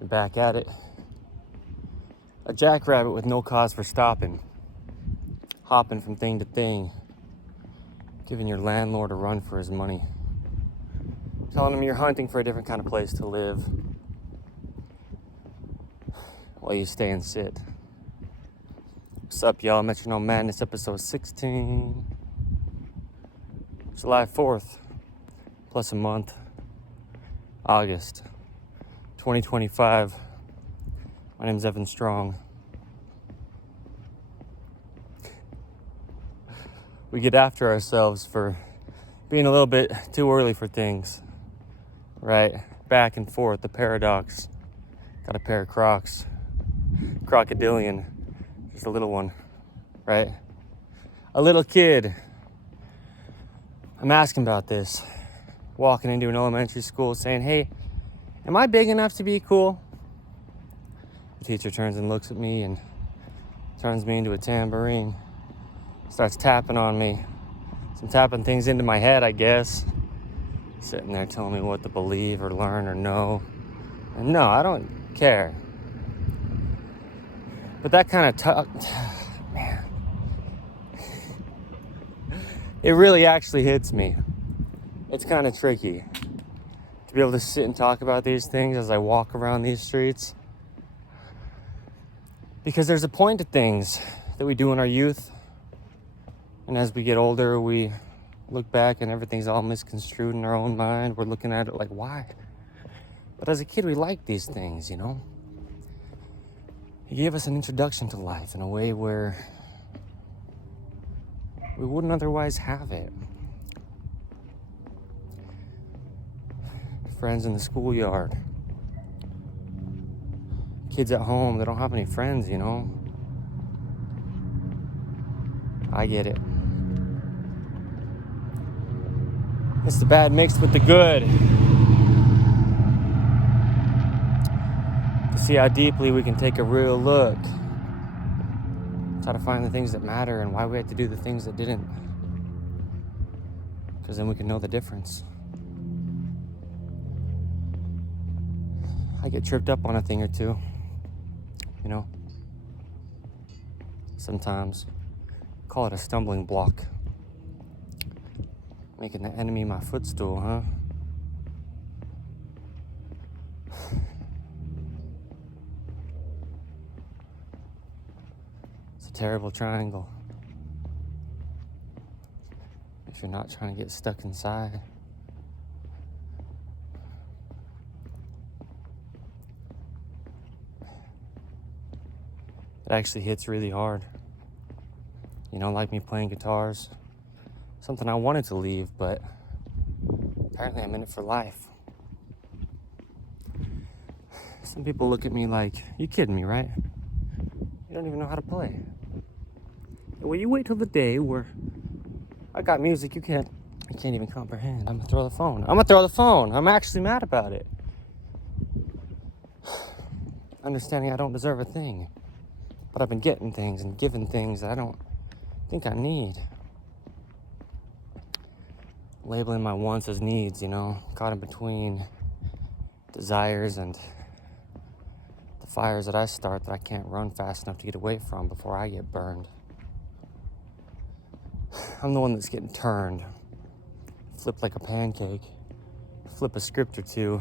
You're back at it. A jackrabbit with no cause for stopping. Hopping from thing to thing. Giving your landlord a run for his money. Telling him you're hunting for a different kind of place to live. While you stay and sit. What's up, y'all? Metronome Madness, episode 16. July 4th. Plus a month. August 2025. My name's Evan Strong. We get after ourselves for being a little bit too early for things. Right? Back and forth, the paradox. Got a pair of Crocs. Crocodilian. Just a little one. Right? A little kid. I'm asking about this. Walking into an elementary school saying, hey, am I big enough to be cool? The teacher turns and looks at me and turns me into a tambourine. Starts tapping on me. Some tapping things into my head, I guess. Sitting there telling me what to believe or learn or know. And no, I don't care. But that kind of talk, man. It really actually hits me. It's kind of tricky to be able to sit and talk about these things as I walk around these streets. Because there's a point to things that we do in our youth. And as we get older, we look back and everything's all misconstrued in our own mind. We're looking at it like, why? But as a kid, we liked these things, you know? He gave us an introduction to life in a way where we wouldn't otherwise have it. Friends in the schoolyard. Kids at home, they don't have any friends, you know? I get it. It's the bad mixed with the good. To see how deeply we can take a real look. Try to find the things that matter and why we had to do the things that didn't. Because then we can know the difference. I get tripped up on a thing or two. You know? Sometimes. Call it a stumbling block. Making the enemy my footstool, huh? It's a terrible triangle. If you're not trying to get stuck inside. It actually hits really hard. You know, like me playing guitars. Something I wanted to leave, but apparently I'm in it for life. Some people look at me like, you kidding me, right? You don't even know how to play. Well, you wait till the day where I got music you can't even comprehend. I'm gonna throw the phone. I'm actually mad about it. Understanding I don't deserve a thing. But I've been getting things and given things that I don't think I need. Labeling my wants as needs, you know, caught in between desires and the fires that I start that I can't run fast enough to get away from before I get burned. I'm the one that's getting turned, flipped like a pancake, flip a script or two.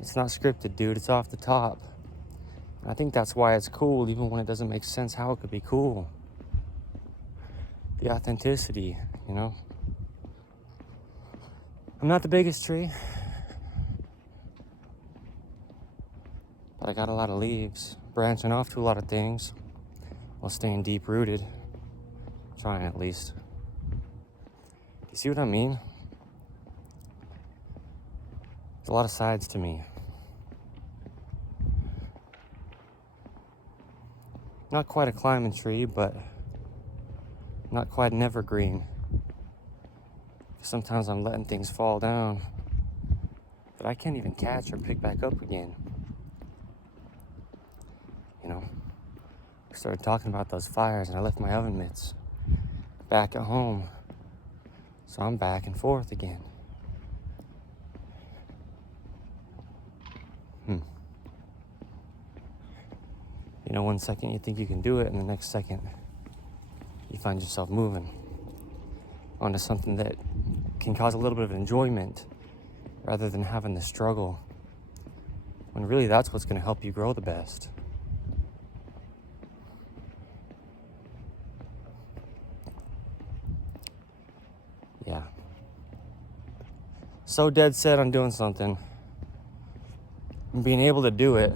It's not scripted, dude, it's off the top. And I think that's why it's cool, even when it doesn't make sense how it could be cool. The authenticity, you know? I'm not the biggest tree, but I got a lot of leaves, branching off to a lot of things, while staying deep rooted, trying at least. Do you see what I mean? There's a lot of sides to me. Not quite a climbing tree, but not quite an evergreen. Sometimes I'm letting things fall down that I can't even catch or pick back up again. You know, I started talking about those fires and I left my oven mitts back at home. So I'm back and forth again. One second you think you can do it, and the next second you find yourself moving onto something that can cause a little bit of enjoyment rather than having the struggle, when really that's what's going to help you grow the best. Yeah. So dead set on doing something and being able to do it,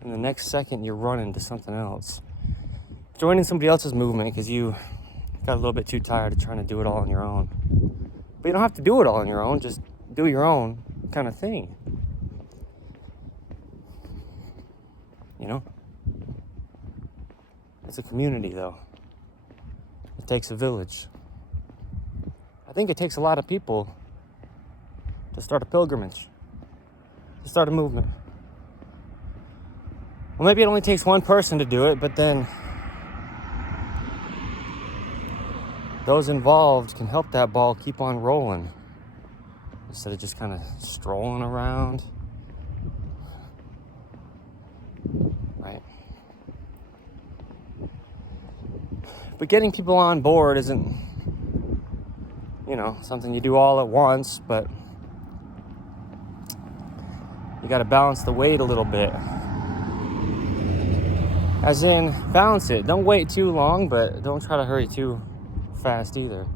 and the next second you're running to something else, joining somebody else's movement because you got a little bit too tired of trying to do it all on your own. But you don't have to do it all on your own, just do your own kind of thing. It's a community, though. It takes a village. I think it takes a lot of people to start a pilgrimage, to start a movement. Well, maybe it only takes one person to do it, but then those involved can help that ball keep on rolling instead of just kind of strolling around. Right? But getting people on board isn't, something you do all at once, but you got to balance the weight a little bit. As in, balance it. Don't wait too long, but don't try to hurry too fast either.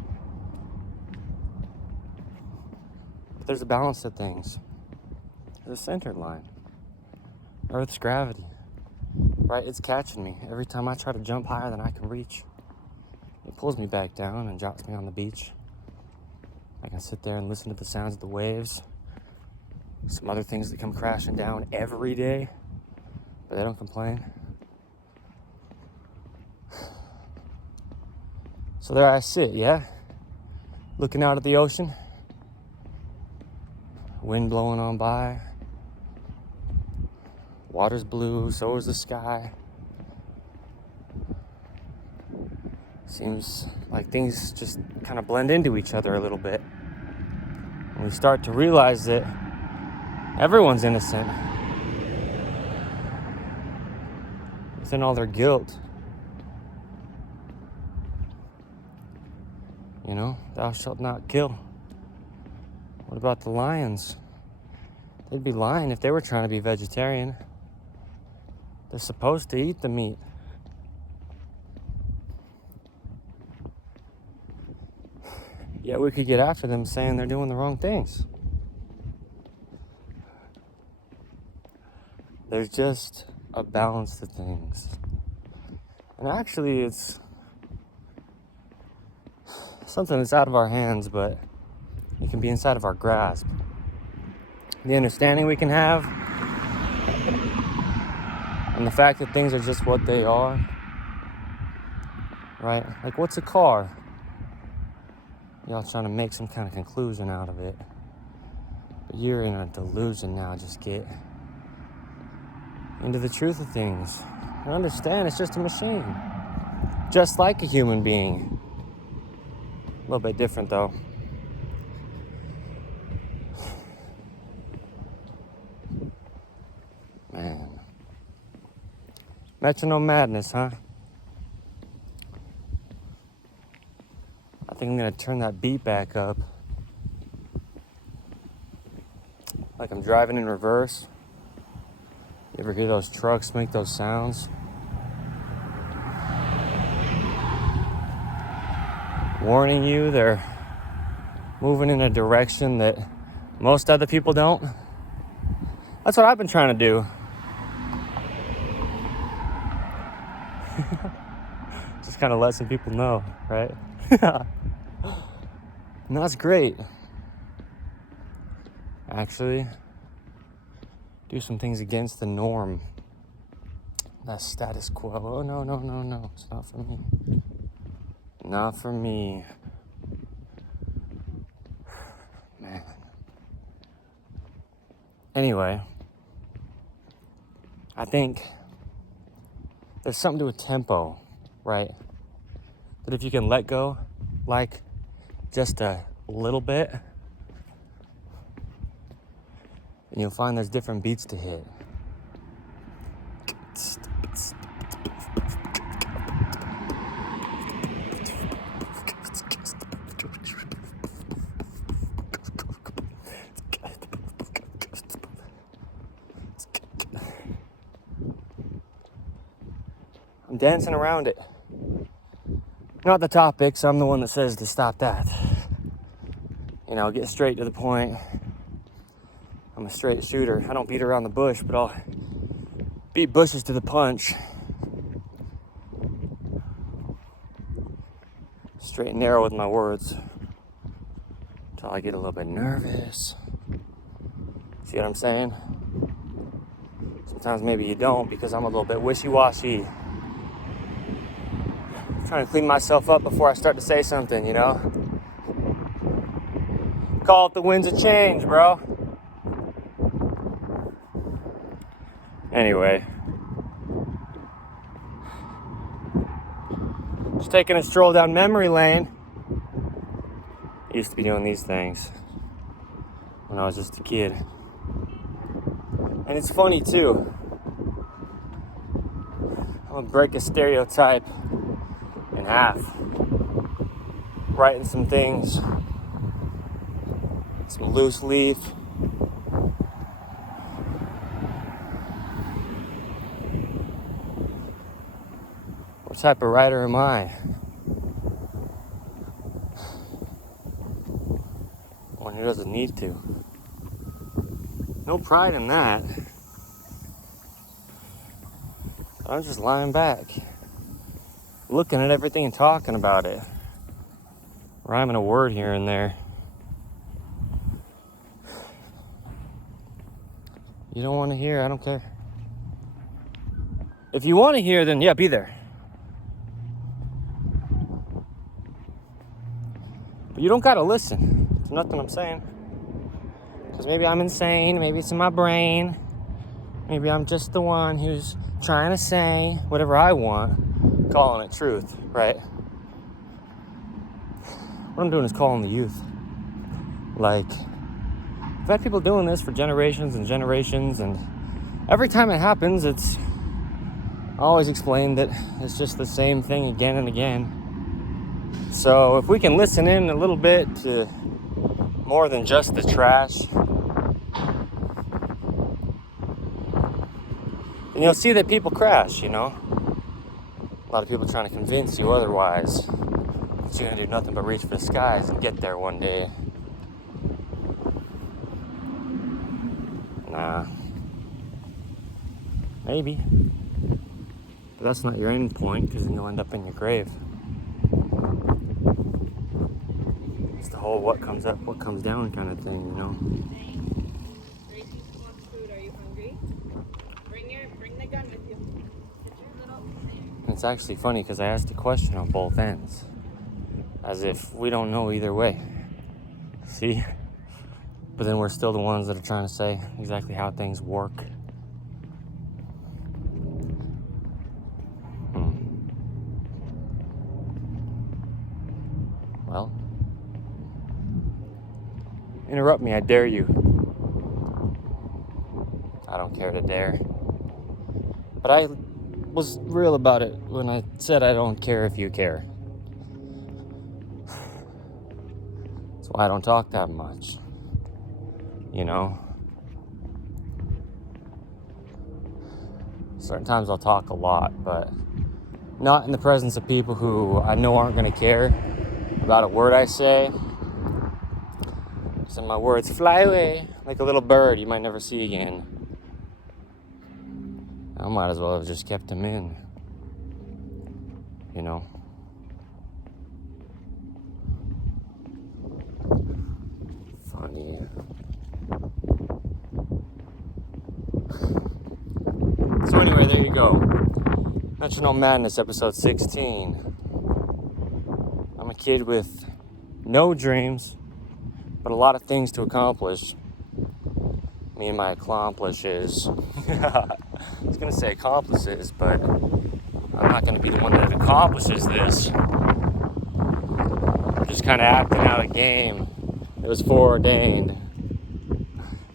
But there's a balance to things. There's a center line. Earth's gravity, right? It's catching me. Every time I try to jump higher than I can reach, it pulls me back down and drops me on the beach. I can sit there and listen to the sounds of the waves. Some other things that come crashing down every day, but they don't complain. So there I sit, yeah? Looking out at the ocean. Wind blowing on by. Water's blue, so is the sky. Seems like things just kind of blend into each other a little bit. And we start to realize that everyone's innocent within all their guilt. Thou shalt not kill. What about the lions? They'd be lying if they were trying to be vegetarian. They're supposed to eat the meat. Yet we could get after them saying they're doing the wrong things. There's just a balance to things. And actually, it's something that's out of our hands, but it can be inside of our grasp. The understanding we can have, and the fact that things are just what they are, right? Like, what's a car? Y'all trying to make some kind of conclusion out of it. But you're in a delusion now. Just get into the truth of things. And understand it's just a machine. Just like a human being. A little bit different, though. Man. Metronome Madness, huh? I think I'm going to turn that beat back up. Like I'm driving in reverse. You ever hear those trucks make those sounds? Warning you they're moving in a direction that most other people don't. That's what I've been trying to do. Just kind of let some people know, right? And that's great. Actually, do some things against the norm. That status quo. Oh, no. It's not for me. Not for me. Man. Anyway, I think there's something to a tempo, right? That if you can let go, like just a little bit, and you'll find there's different beats to hit. I'm dancing around it. Not the topics, I'm the one that says to stop that. Get straight to the point. I'm a straight shooter. I don't beat around the bush, but I'll beat bushes to the punch. Straight and narrow with my words. Until I get a little bit nervous. See what I'm saying? Sometimes maybe you don't, because I'm a little bit wishy-washy. I'm trying to clean myself up before I start to say something, Call it the winds of change, bro. Anyway. Just taking a stroll down memory lane. I used to be doing these things when I was just a kid. And it's funny too. I'm gonna break a stereotype in half. Writing some things, some loose leaf. What type of writer am I? One who doesn't need to. No pride in that. I'm just lying back, looking at everything and talking about it. Rhyming a word here and there. You don't want to hear, I don't care. If you want to hear, then yeah, be there. But you don't gotta listen to nothing I'm saying. Because maybe I'm insane, maybe it's in my brain. Maybe I'm just the one who's trying to say whatever I want, calling it truth, right? What I'm doing is calling the youth. Like, I've had people doing this for generations and generations, and every time it happens, I always explain that it's just the same thing again and again. So if we can listen in a little bit to more than just the trash, and you'll see that people crash, A lot of people trying to convince you otherwise. That you're gonna do nothing but reach for the skies and get there one day. Nah. Maybe. But that's not your end point, because then you'll end up in your grave. It's the whole what comes up, what comes down kind of thing, It's actually funny because I asked a question on both ends, as if we don't know either way. See? But then we're still the ones that are trying to say exactly how things work. Well, interrupt me, I dare you. I don't care to dare. But I was real about it when I said I don't care if you care. That's why I don't talk that much. Certain times I'll talk a lot, but not in the presence of people who I know aren't going to care about a word I say. So my words fly away like a little bird you might never see again. I might as well have just kept them in. Funny. So anyway, there you go. Metronome Madness, episode 16. I'm a kid with no dreams, but a lot of things to accomplish. Me and my accomplishes. I was going to say accomplices, but I'm not going to be the one that accomplishes this. I'm just kind of acting out a game. It was foreordained,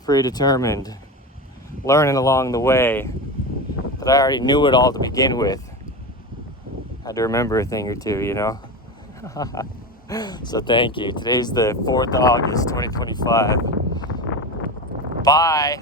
predetermined, learning along the way that I already knew it all to begin with. Had to remember a thing or two, So thank you. Today's the 4th of August, 2025. Bye.